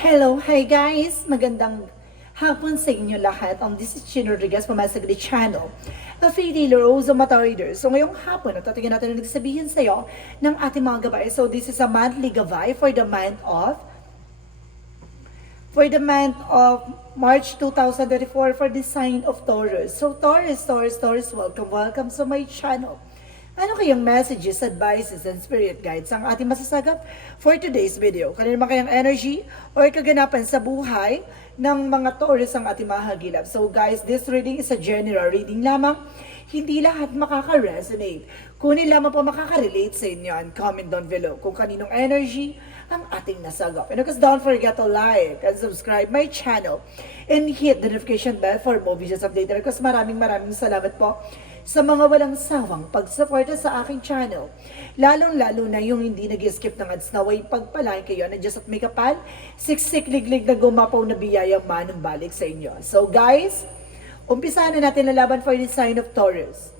Hello, hi guys! Magandang hapon sa inyo lahat. This is Chino Rodriguez from Masagli Channel, a free dealer o Mata Reader. So ngayong hapon, tatingin natin ang nagsasabihin sa iyo ng ating mga gabay. So this is a monthly gabay for the month of March 2024 for the sign of Taurus. So Taurus, welcome sa my channel. Ano kayang messages, advices, and spirit guides ang ating masasagap for today's video? Kanina naman kayang energy or kaganapan sa buhay ng mga Taurus ang ating mahagilap. So guys, this reading is a general reading lamang. Hindi lahat makaka-resonate. Kunin lamang po makaka-relate sa inyo and comment down below kung kaninong energy ang ating nasagap. And of course, don't forget to like and subscribe my channel and hit the notification bell for more videos updated. Because maraming salamat po sa mga walang sawang pagsuporta sa aking channel. Lalong-lalo na yung hindi nag-skip ng ads na way pagpalain kayo na Diyos at may kapal, siksik-liglig na gumapaw na biyayang manong balik sa inyo. So guys, umpisahan na natin ang laban for the sign of Taurus.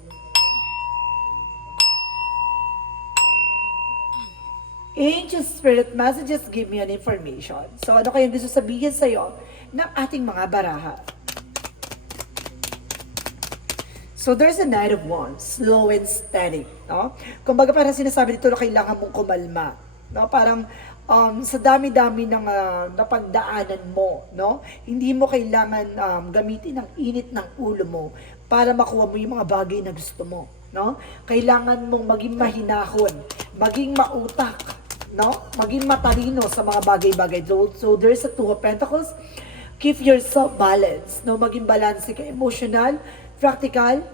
Angel Spirit Messages give me an information. So ano kayong gusto sabihin sa iyo ng ating mga baraha? So there's a Knight of Wands, slow and steady, no? Kumbaga parang sinasabi dito na kailangan mong kumalma, no? Parang sa dami-dami ng napagdaanan mo, no? Hindi mo kailangan gamitin ang init ng ulo mo para makuha mo yung mga bagay na gusto mo, no? Kailangan mong maging mahinahon, maging mautak, no? Maging matalino sa mga bagay-bagay. So there's a Two of Pentacles. Keep yourself balanced, no? Maging balance ka, emotional, practical,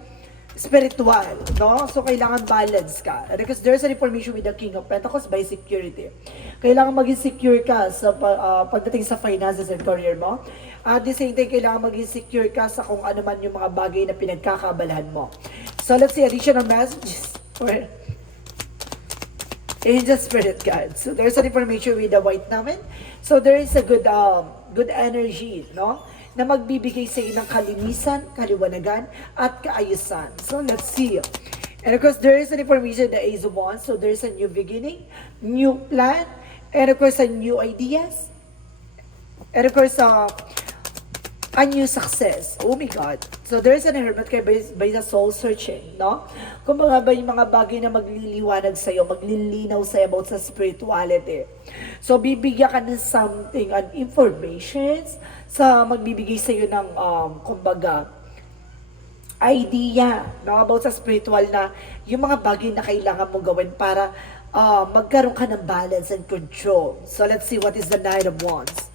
spiritual, no? So, kailangan balance ka. Because there's an information with the King of Pentacles by security. Kailangan maging secure ka sa pagdating sa finances and career mo. At the same time, kailangan maging secure ka sa kung ano man yung mga bagay na pinagkakabalahan mo. So, let's see additional messages for Angel Spirit Guide. So, there's an information with the White Naman. So, there is a good energy, no? Na magbibigay sa iyo ng kalinisan, kaliwanagan, at kaayusan. So, let's see. And of course, there is an information, the Ace of Wands. So, there is a new beginning, new plan, and of course, a new ideas. And of course, a new success. Oh my God. So, there is an hermit kay by the soul searching, no? Kung mga ba yung mga bagay na magliliwanag sa'yo, maglilinaw sa'yo about sa spirituality. So, bibigyan ka ng something, an informations, sa magbibigay sa'yo ng, kumbaga, idea, no? About sa spiritual na yung mga bagay na kailangan mong gawin para magkaroon ka ng balance and control. So, let's see what is the Knight of Wands.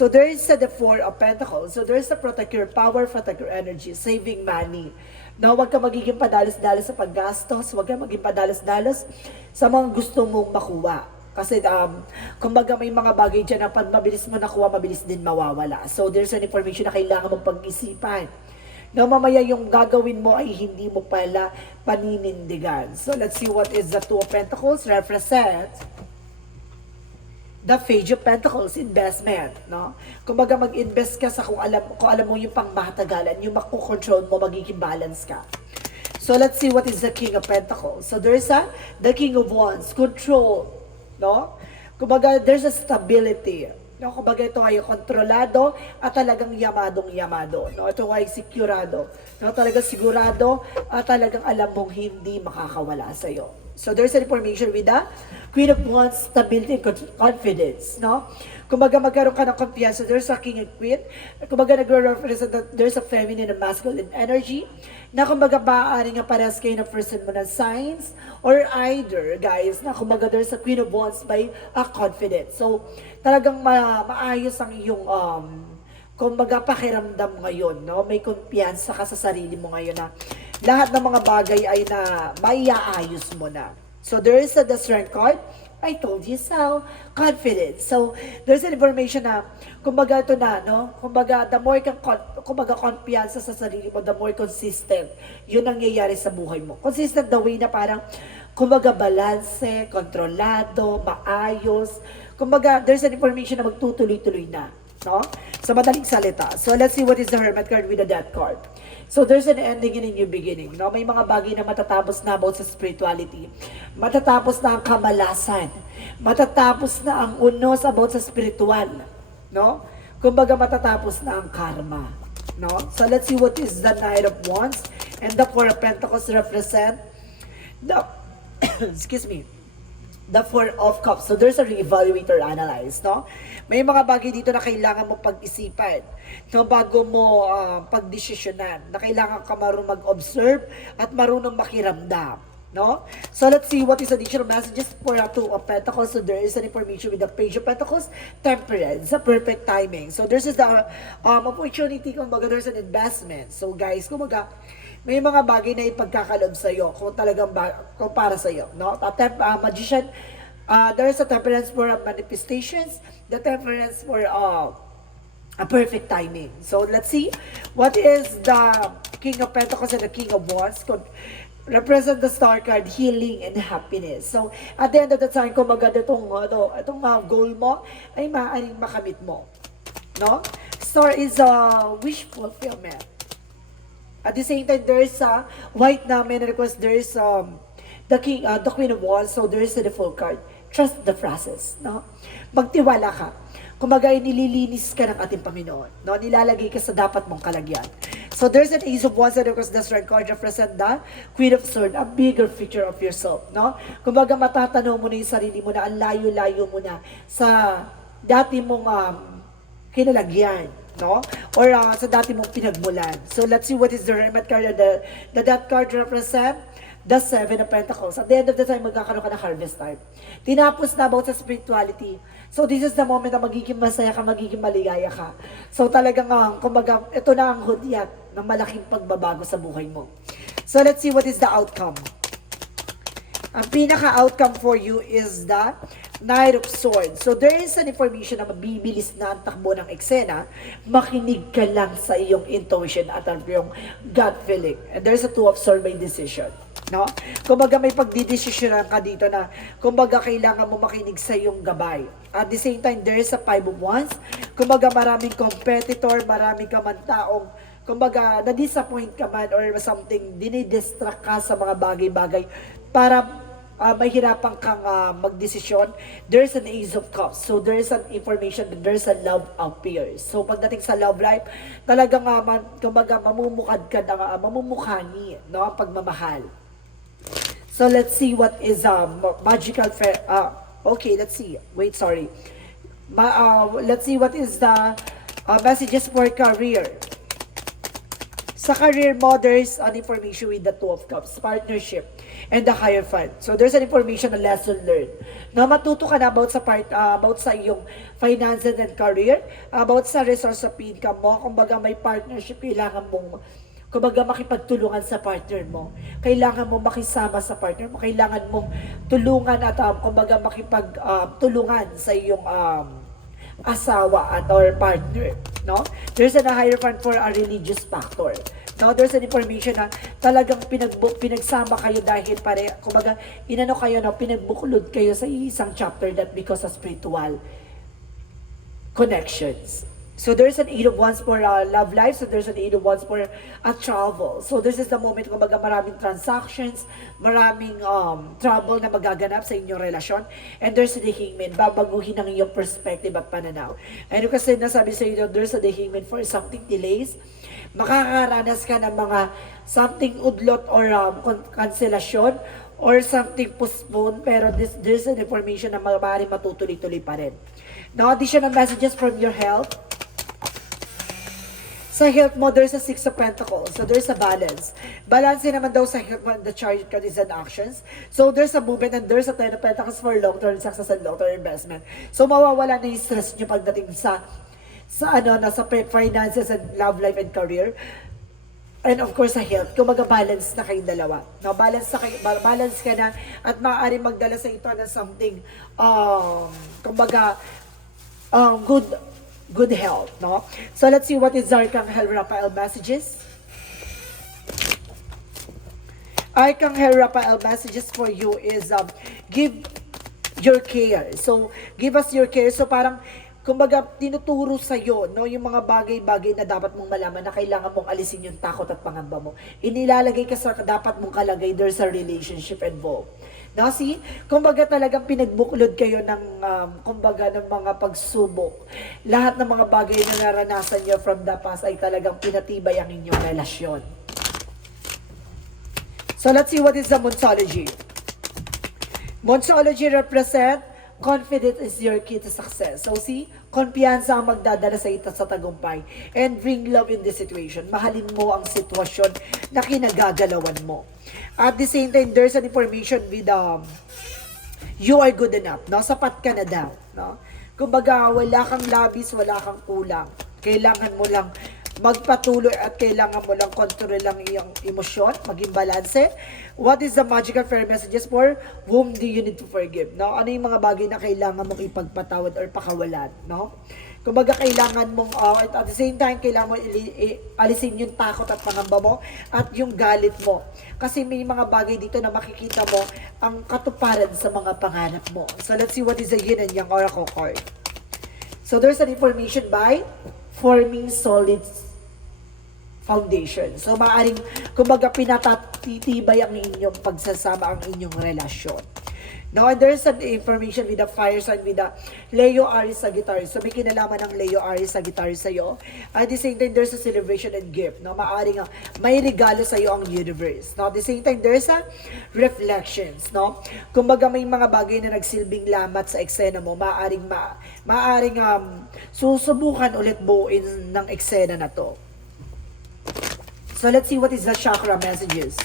So there is the Four of Pentacles. So there is the protect your power, protect your energy, saving money. No, huwag ka magiging padalos-dalos sa paggastos, huwag ka maging padalos-dalos sa mga gusto mong makuha. Kasi kumbaga may mga bagay dyan na pag mabilis mo nakuha, mabilis din mawawala. So there's an information na kailangan mong pag-isipan. No, mamaya yung gagawin mo ay hindi mo pala paninindigan. So let's see what is the Two of Pentacles represent. The Page of Pentacles, investment, no? Kumbaga mag-invest ka sa kung alam mo yung pangmatagalan, yung makukontrol mo, magiging balance ka. So let's see what is the King of Pentacles. So there's the King of Wands, control, no? Kumbaga there's a stability, no? Kumbaga ito ay kontrolado at talagang yamadong-yamado, no? Ito ay sigurado, no? Talagang sigurado at talagang alam mong hindi makakawala sa iyo. So there's an information with the Queen of Wands, stability and confidence, no? Kumbaga magkaroon ka ng kumpiyansa, there's a King and Queen. Kumbaga nagre-reference that there's a feminine and masculine energy na kumbaga maaari nga parehas kayo na person mo ng signs or either, guys, na kumbaga there's a Queen of Wands by a confidence. So talagang maayos ang iyong kumbaga pakiramdam ngayon, no? May kumpiyansa ka sa sarili mo ngayon na lahat ng mga bagay ay na maiaayos mo na. So there is the Strength card. I told you so. Confidence. So there's an information na kumbaga ito na, no? Kumbaga the more kang kumbaga kumpiyansa sa sarili mo, the more consistent yun ang nangyayari sa buhay mo. Consistent the way na parang kumbaga balanse, kontrolado, maayos. Kumbaga there's an information na magtutuloy-tuloy na. no? Sa madaling salita. So let's see what is the Hermit card with the Death card. So there's an ending and a new beginning, no? May mga bagay na matatapos na about sa spirituality. Matatapos na ang kamalasan. Matatapos na ang unos about sa spiritual, no? Kumbaga matatapos na ang karma, no? So let's see what is the Knight of Wands and the Four of Pentacles represent the excuse me, the Four of Cups. So there's a re-evaluate or analyze, no? May mga bagay dito na kailangan mo pag-isipan, no, bago mo pagdesisyonan, na kailangan ka marunong mag-observe at marunong makiramdam, no? So let's see what is additional messages for a Two of Pentacles. So there is an information with the Page of Pentacles, Temperance, a perfect timing. So there's is the opportunity, kumbaga there's an investment. So guys, kumbaga may mga bagay na ipagkakalob sa iyo kung talagang kung para sa iyo, no? Magician, there is a Temperance for manifestations, the Temperance for a perfect timing. So let's see what is the King of Pentacles and the King of Wands. Represent the Star card, healing and happiness. So at the end of the time, kung maganda itong goal mo ay maaaring makamit mo, no? Star is a wish fulfillment. At the same time, there is a white naman, and of course, there is the Queen of Wands, so there is the Full card. Trust the process, no? Magtiwala ka. Kumbaga, nililinis ka ng ating Panginoon, no? Nilalagay ka sa dapat mong kalagyan. So there's an Ace of Wands, and of course, the Strength card represent the Queen of Swords, a bigger picture of yourself, no? Kumbaga, matatanong mo na yung sarili mo na ang layo-layo mo na sa dati mong kinalagyan, no? Or sa dati mong pinagmulan. So let's see what is the Hermit card. The Death card represent the Seven of Pentacles. At the end of the time, magkakaroon ka ng harvest time. Tinapos na about sa spirituality. So this is the moment na magiging masaya ka, magiging maligaya ka. So talagang, kumbaga, ito na ang hudyat ng malaking pagbabago sa buhay mo. So let's see what is the outcome. Ang pinaka-outcome for you is the Knight of Swords. So there is an information na mabibilis na ang takbo ng eksena. Makinig ka lang sa iyong intuition at ang iyong gut feeling. And there's a Two of Swords by decision, no? Kumbaga may pagdidesisyonan ka dito na kumbaga kailangan mo makinig sa iyong gabay. At the same time, there is a Five of Wands. Kumbaga maraming competitor, maraming ka man taong kumbaga na-disappoint ka man or something, dinidistract ka sa mga bagay-bagay para mahirapan kang magdesisyon. There's an Ace of Cups. So there's an information that there's a love appears. So pagdating sa love life, talagang kumbaga mamumukad ka na mamumukhani, no, ang pagmamahal. So let's see what is magical okay, let's see. Wait, sorry. Let's see what is the messages for career. Sa career mo, there's an information with the Two of Cups, partnership, and the Hierophant. So there's an information, a lesson learned. Na matuto ka na about sa iyong finances and career, about sa resource of income mo, kumbaga may partnership, kailangan mong kumbaga makipagtulungan sa partner mo. Kailangan mo makisama sa partner mo. Kailangan mong tulungan at kumbaga makipagtulungan sa iyong asawa at or partner, no? There's a Hierophant for a religious factor. No, there's an information na talagang pinagsama kayo dahil kumbaga inano kayo, no, pinagbuklod kayo sa isang chapter that because of spiritual connections. So there's an Eight of Wands for love life. So there's an Eight of Wands for a travel. So this is the moment kumbaga maraming transactions, maraming trouble na magaganap sa inyong relasyon. And there's the Hangman. Babaguhin ang iyong perspective at pananaw. And kasi nasabi sa inyo, there's a Hangman for something delays. Makakaranas ka ng mga something udlot or kanselasyon or something postponed. Pero there's an information na maaaring matutuloy-tuloy pa rin. Now, additional messages from your health. Sa health mo, there's a Six of Pentacles. So there's a balance. Balance naman daw sa health mo, the Chariot card is an actions. So there's a movement and there's a Ten of Pentacles for long-term success and long-term investment. So mawawala na yung stress nyo pagdating sa finances and love life and career. And of course sa health, kumbaga balance na kayong dalawa. No, balance ka na at maaari magdala sa ito na something kumbaga good health, no? So let's see what is Archangel Raphael messages. Archangel Raphael messages for you is give your care. So give us your care. So parang kumbaga, tinuturo sa'yo, no, yung mga bagay-bagay na dapat mong malaman na kailangan mong alisin yung takot at pangamba mo. Inilalagay ka sa dapat mong kalagay, there's a relationship involved. No, see? Kumbaga talagang pinagbuklod kayo ng, kumbaga, ng mga pagsubok. Lahat ng mga bagay na naranasan nyo from the past ay talagang pinatibay ang inyong relasyon. So let's see what is the Monsology. Monsology represent confidence is your key to success. So see, kumpiyansa ang magdadala sa ito sa tagumpay. And bring love in this situation. Mahalin mo ang sitwasyon na kinagagalawan mo. At the same time, there's an information with you are good enough. No? Sapat ka na daw. No? Kumbaga, wala kang labis, wala kang kulang. Kailangan mo lang magpatuloy at kailangan mo lang kontrol lang iyong emosyon, maging balanse. What is the magical fair messages for whom do you need to forgive? No? Ano yung mga bagay na kailangan mong ipagpatawad or pakawalan? No? Kumbaga kailangan mong, at the same time, kailangan mo alisin yung takot at pangamba mo at yung galit mo. Kasi may mga bagay dito na makikita mo ang katuparan sa mga pangarap mo. So let's see what is the Yin and Yang Oracle card. So there's an information by forming solid foundation. So, maaaring, kumbaga, pinatatitibay ang inyong pagsasama, ang inyong relasyon. Now, and there's an information with the fire sign, with the Leo, Aries, Sagittarius. So, may kinalaman ng Leo, Aries, Sagittarius sa'yo. At the same time, there's a celebration and gift. No? Maaaring may regalo sa'yo ang universe. Now, at the same time, there's a reflections. No? Kumbaga, may mga bagay na nagsilbing lamat sa eksena mo. Maaaring susubukan ulit buuin ng eksena na to. So, let's see what is the chakra messages.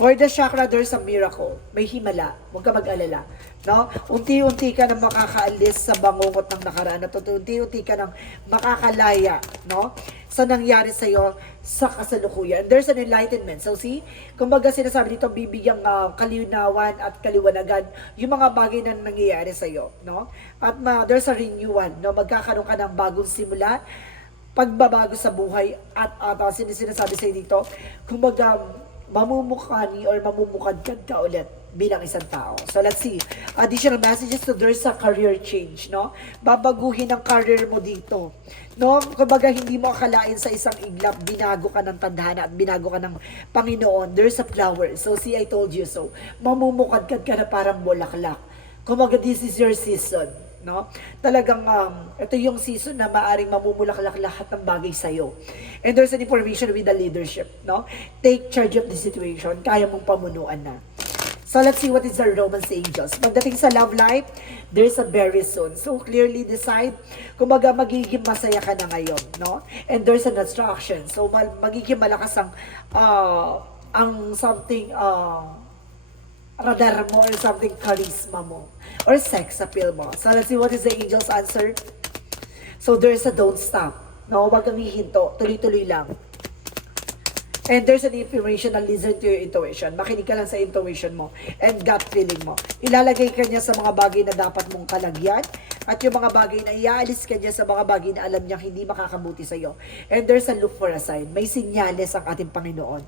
For the chakra, there's a miracle. May himala. Huwag ka mag-alala. No? Unti-unti ka nang makakaalis sa bangungot ng nakaraan. At unti-unti ka nang makakalaya, no? Sa nangyari sa'yo sa kasalukuyan. There's an enlightenment. So see, kumbaga sinasabi dito, bibigyang kalinawan at kaliwanagan yung mga bagay na nangyayari sa'yo. No? At there's a renewal. No? Magkakaroon ka ng bagong simula, pagbabago sa buhay at sinasabi sa'yo dito, kumbaga mamumukani or mamumukadkad ka ulit bilang isang tao. So let's see. Additional messages to there's a career change, no? Babaguhin ang career mo dito. No? Kumbaga hindi mo akalain sa isang iglap, binago ka ng tadhana at binago ka ng Panginoon. There's a flower. So see, I told you so. Mamumukadkad ka na parang bulaklak. Kumbaga this is your season. No? Talagang ito yung season na maaring mamumulaklak lahat ng bagay sa'yo. And there's an information with the leadership. No? Take charge of the situation. Kaya mong pamunuan na. So let's see what is the romance angels. Pagdating sa love life, there's a very soon. So clearly decide, kumbaga magiging masaya ka na ngayon. No? And there's an attraction. So magiging malakas ang something radar mo or something charisma mo or sex appeal mo. So let's see what is the angel's answer. So there's a don't stop. No, wag kang hihinto. Tuloy-tuloy lang. And there's an information na listen to your intuition. Makinig ka lang sa intuition mo and gut feeling mo. Ilalagay ka niya sa mga bagay na dapat mong kalagyan at yung mga bagay na iaalis ka niya sa mga bagay na alam niya hindi makakabuti sa'yo. And there's a look for a sign. May sinyales ang ating Panginoon.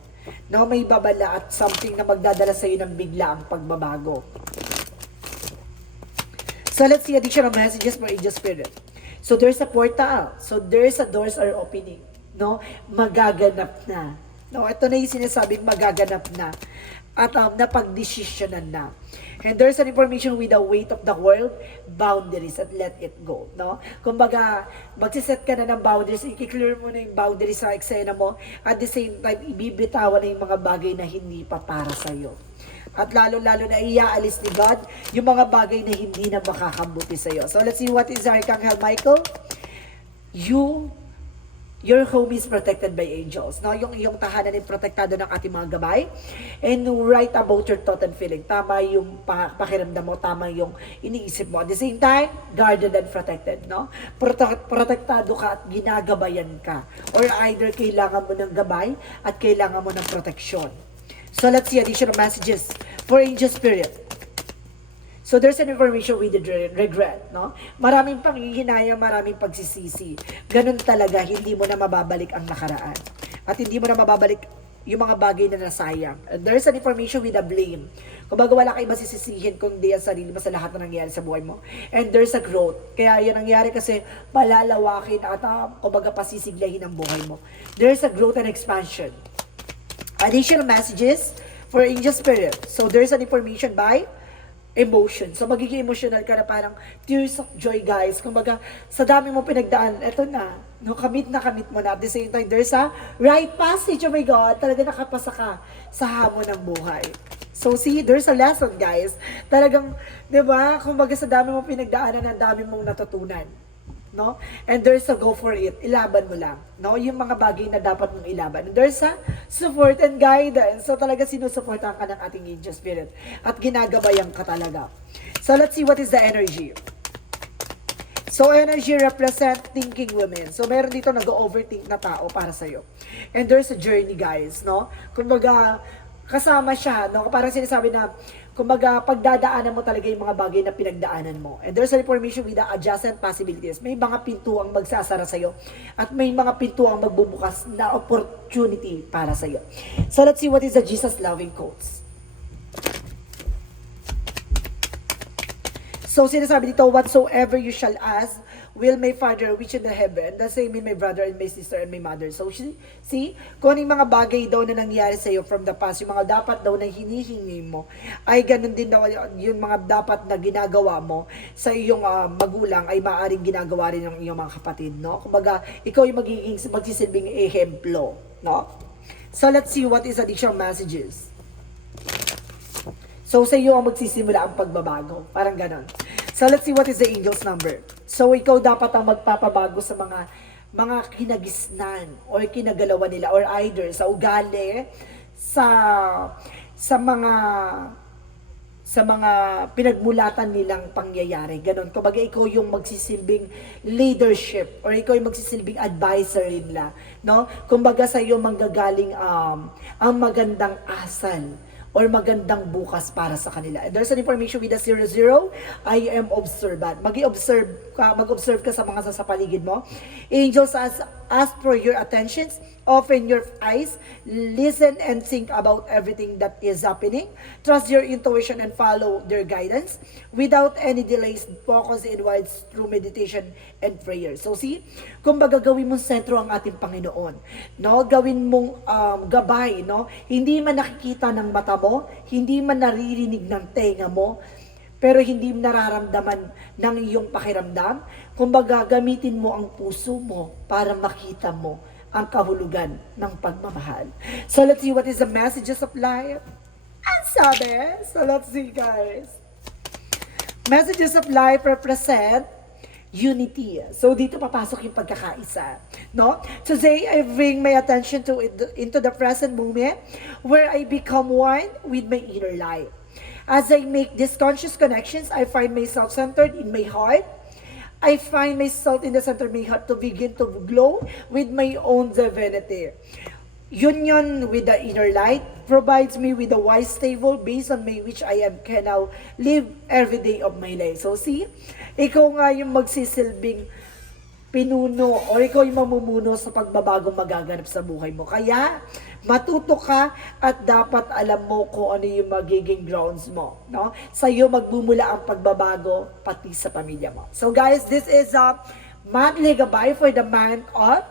No, may babala at something na magdadala sa'yo ng bigla ang pagbabago. So let's see additional messages for angel spirit. So there's a portal. So there's a doors are opening. No, magaganap na. No, ito na yung sinasabing magaganap na at napagdesisyonan na. And there's an information with the weight of the world, boundaries at let it go. No? Kumbaga, magsiset ka na ng boundaries, i-clear mo na yung boundaries sa eksena mo, at the same time, ibibitawan na yung mga bagay na hindi pa para sa'yo. At lalo-lalo na iaalis ni God yung mga bagay na hindi na makakabuti sa'yo. So let's see what is Archangel Michael. Your home is protected by angels. No? Yung iyong tahanan ay protektado ng ating mga gabay. And write about your thought and feeling. Tama yung pakiramdam mo, tama yung iniisip mo. At the same time, guarded and protected. No? Protektado ka at ginagabayan ka. Or either kailangan mo ng gabay at kailangan mo ng proteksyon. So let's see additional messages for angel spirit. So there's an information with the regret, no? Maraming panghihinayang, maraming pagsisisi. Ganun talaga, hindi mo na mababalik ang nakaraan. At hindi mo na mababalik yung mga bagay na nasayang. And there's an information with a blame. Kumbaga wala kang masisisihin kundi ang sarili mo sa lahat na nangyari sa buhay mo. And there's a growth. Kaya yan nangyari kasi palalawakin at kumbaga pasisiglahin ang buhay mo. There's a growth and expansion. Additional messages for angel spirit. So there's an information by emotion. So magiging emotional ka na parang tears of joy, guys. Kumbaga sa dami mo pinagdaan, eto na. No, kamit mo na. At the same time, there's a right passage. Oh my God, talaga nakapasa ka sa hamon ng buhay. So see, there's a lesson, guys. Talagang, di ba, kumbaga sa dami mo pinagdaanan, ang dami mong natutunan. No? And there's a go for it. Ilaban mo lang. No? Yung mga bagay na dapat mong ilaban. And there's a support and guidance. So talaga sinusuportahan ka ng ating angel spirit. At ginagabayan ka talaga. So let's see what is the energy. So energy represent thinking women. So meron dito nag-overthink na tao para sa'yo. And there's a journey, guys. No? Kumbaga, kasama siya. No? Parang sinasabi na, kumbaga, pagdadaanan mo talaga yung mga bagay na pinagdaanan mo. And there's an information with the adjacent possibilities. May mga pintuang magsasara sa'yo. At may mga pintuang magbubukas na opportunity para sa'yo. So let's see what is the Jesus loving quotes. So sinasabi dito, whatsoever you shall ask, will my Father which in the heaven, the same in my brother and my sister and my mother. So see, kung ano yung mga bagay daw na nangyari sa iyo from the past, yung mga dapat daw na hinihingi mo, ay ganun din daw yung mga dapat na ginagawa mo sa iyong magulang ay maaaring ginagawa rin ng iyong mga kapatid, no? Kumbaga, ikaw yung magsisilbing ehemplo, no? So let's see what is additional messages. So sa iyo ang magsisimula ang pagbabago, parang ganon. So let's see what is the angel's number. So ikaw dapat ang magpapabago sa mga kinagisnan or kinagalawan nila or either sa ugali, sa mga pinagmulatan nilang pangyayari. Ganon. Kumbaga ikaw yung magsisilbing leadership or ikaw yung magsisilbing advisor nila, no? Kumbaga sa iyo manggagaling ang magandang asal or magandang bukas para sa kanila. And there's an information with a 00, I am observant. Mag-observe ka sa mga sa paligid mo. Angels ask for your attentions, open your eyes, listen and think about everything that is happening. Trust your intuition and follow their guidance. Without any delays, focus inwards through meditation and prayer. So see, kumbaga gawin mong sentro ang ating Panginoon. No? Gawin mong gabay, no? Hindi man nakikita ng mata mo, hindi man naririnig ng tenga mo, pero hindi nararamdaman ng iyong pakiramdam. Kumbaga, gamitin mo ang puso mo para makita mo ang kahulugan ng pagmamahal. So let's see what is the messages of life. Ang sabi, so let's see, guys. Messages of life represent unity. So dito papasok yung pagkakaisa, no? Today I bring my attention into the present moment where I become one with my inner light. As I make these conscious connections, I find myself centered in my heart. I find myself in the center of my heart to begin to glow with my own divinity. Union with the inner light provides me with a wise stable based on which I can now live every day of my life. So see, ikaw nga yung magsisilbing pinuno o ikaw yung mamumuno sa pagbabagong magaganap sa buhay mo. Kaya, matuto ka at dapat alam mo kung ano yung magiging grounds mo. No? Sa iyo magbumula ang pagbabago pati sa pamilya mo. So guys, this is a monthly gabay for the month of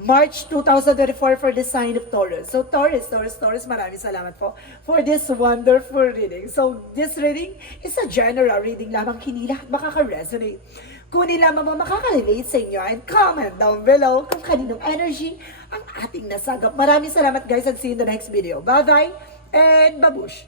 March 2024 for the sign of Taurus. So Taurus, maraming salamat po for this wonderful reading. So this reading is a general reading lamang, hindi lahat makaka-resonate. Kung lamang mo makaka-relate sa inyo, and comment down below kung kaninong energy ang ating nasagap. Maraming salamat, guys, and see you in the next video. Bye-bye and babush!